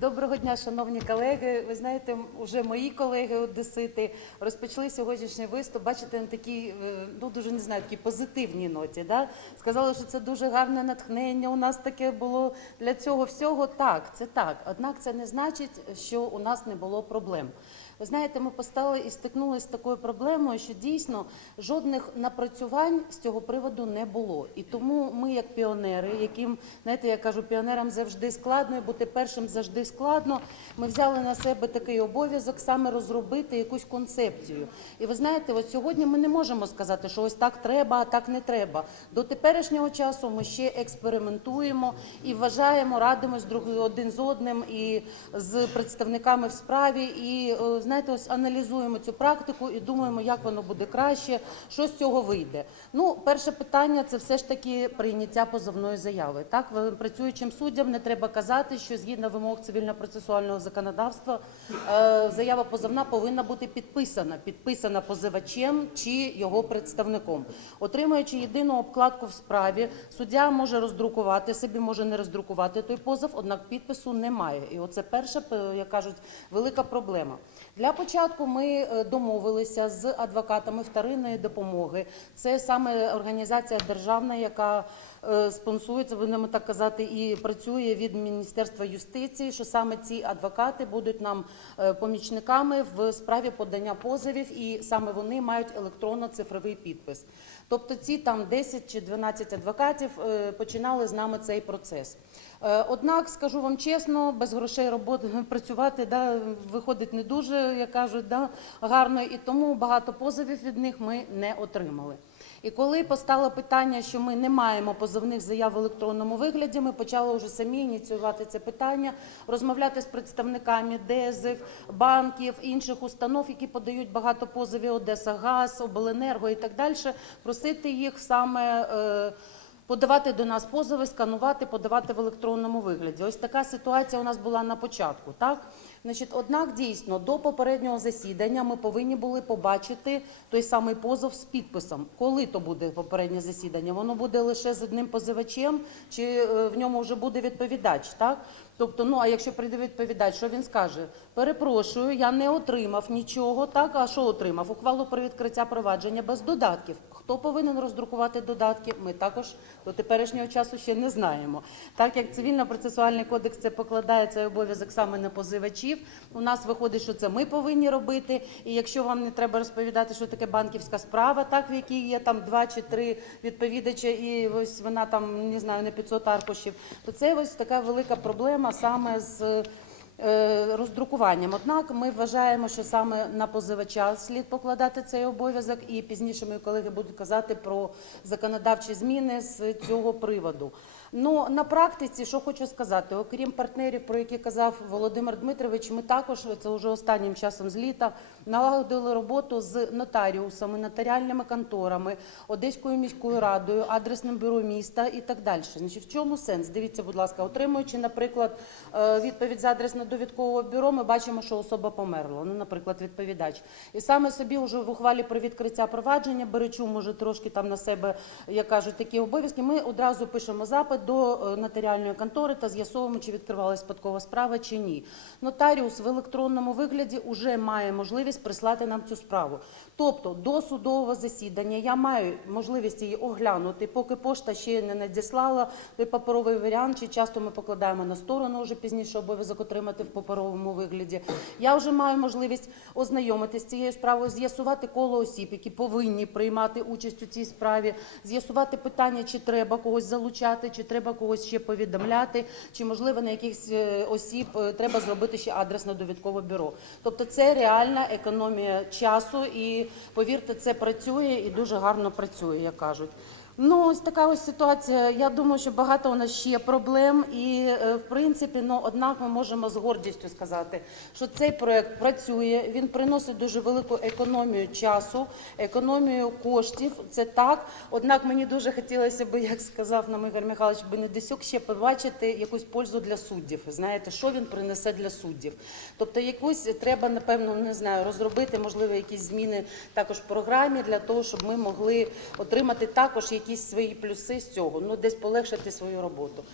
Доброго дня, шановні колеги. Ви знаєте, вже мої колеги одесити розпочали сьогоднішній виступ. Бачите, на такій, е, ну дуже не знаю, такій позитивній ноті. Да? Сказали, що це дуже гарне натхнення. У нас таке було для цього всього. Так, це так. Однак це не значить, що у нас не було проблем. Ви знаєте, ми постали і стикнулися з такою проблемою, що дійсно жодних напрацювань з цього приводу не було. І тому ми, як піонери, яким знаєте, я кажу, піонерам завжди складно, бути першим завжди складно. Ми взяли на себе такий обов'язок саме розробити якусь концепцію. І ви знаєте, от сьогодні ми не можемо сказати, що ось так треба, а так не треба. До теперішнього часу ми ще експериментуємо і вважаємо, радимось друг один з одним і з представниками в справі. І е, знаєте, ось аналізуємо цю практику і думаємо, як воно буде краще, що з цього вийде. Ну, перше питання це все ж таки прийняття позовної заяви. Так, працюючим суддям не треба казати, що згідно вимог цивільно-процесуального законодавства е, заява позовна повинна бути підписана, підписана позивачем чи його представником. Отримуючи єдину обкладку в справі, суддя може роздрукувати собі, може не роздрукувати той позов, однак підпису немає. І оце перша, як кажуть, велика проблема. Для початку ми е, домовилися з адвокатами вторинної допомоги. Це саме організація державна, яка е, спонсується, будемо так казати, і працює від Міністерства юстиції, що саме ці адвокати будуть нам е, помічниками в справі подання позовів, і саме вони мають електронно-цифровий підпис. Тобто ці там 10 чи 12 адвокатів е, починали з нами цей процес. Е, Однак, скажу вам чесно, без грошей роботи працювати да, виходить не дуже, як кажуть, да, гарно, і тому багато позовів від них ми не отримали. І коли постало питання, що ми не маємо позовних заяв в електронному вигляді, ми почали вже самі ініціювати це питання, розмовляти з представниками ДЕЗів, банків, інших установ, які подають багато позовів Одеса Газ, Обленерго і так далі, просити їх саме. е, подавати до нас позови, сканувати, подавати в електронному вигляді. Ось така ситуація у нас була на початку. Так? Значить, однак дійсно до попереднього засідання ми повинні були побачити той самий позов з підписом. Коли то буде попереднє засідання? Воно буде лише з одним позивачем, чи е, в ньому вже буде відповідач? Так? Тобто, ну а якщо прийде відповідач, що він скаже? Перепрошую, я не отримав нічого. Так, а що отримав? Ухвалу про відкриття провадження без додатків. Хто повинен роздрукувати додатки? Ми також до теперішнього часу ще не знаємо. Так як цивільно-процесуальний кодекс це покладає цей обов'язок саме на позивачів. У нас виходить, що це ми повинні робити. І якщо вам не треба розповідати, що таке банківська справа, так в якій є там два чи три відповідача, і ось вона там не знаю, не 500 аркушів, то це ось така велика проблема саме з. е, Роздрукуванням. Однак ми вважаємо, що саме на позивача слід покладати цей обов'язок, і пізніше мої колеги будуть казати про законодавчі зміни з цього приводу. Ну на практиці, що хочу сказати, окрім партнерів, про які казав Володимир Дмитрович, ми також це вже останнім часом з літа налагодили роботу з нотаріусами, нотаріальними конторами, Одеською міською радою, адресним бюро міста і так далі. Значить, в чому сенс? Дивіться, будь ласка, отримуючи, наприклад, е, відповідь з адресно-довідкового бюро, ми бачимо, що особа померла. Ну, наприклад, відповідач. І саме собі вже в ухвалі про відкриття провадження беречу, може трошки там на себе, як кажуть, такі обов'язки. Ми одразу пишемо запит до е, нотаріальної контори та з'ясовуємо, чи відкривалась спадкова справа чи ні. Нотаріус в електронному вигляді вже має можливість прислати нам цю справу. Тобто до судового засідання я маю можливість її оглянути, поки пошта ще не надіслала той паперовий варіант, чи часто ми покладаємо на сторону вже пізніше обов'язок отримати в паперовому вигляді. Я вже маю можливість ознайомитися з цією справою, з'ясувати коло осіб, які повинні приймати участь у цій справі, з'ясувати питання, чи треба когось залучати, чи треба когось ще повідомляти, чи можливо на якихось е, осіб е, треба зробити ще адресно-довідкове бюро. Тобто це реальна економія часу, і повірте, це працює і дуже гарно працює, як кажуть. Ну, ось така ось ситуація. Я думаю, що багато у нас ще проблем, і е, в принципі, ну однак ми можемо з гордістю сказати, що цей проект працює. Він приносить дуже велику економію часу, економію коштів. Це так. Однак мені дуже хотілося б, як сказав нам Ігор Михайлович Бенедисюк, ще побачити якусь пользу для суддів. Знаєте, що він принесе для суддів? Тобто, якусь треба, напевно, не знаю, розробити, можливо, якісь зміни також в програмі для того, щоб ми могли отримати також якісь свої плюси з цього, ну десь полегшити свою роботу.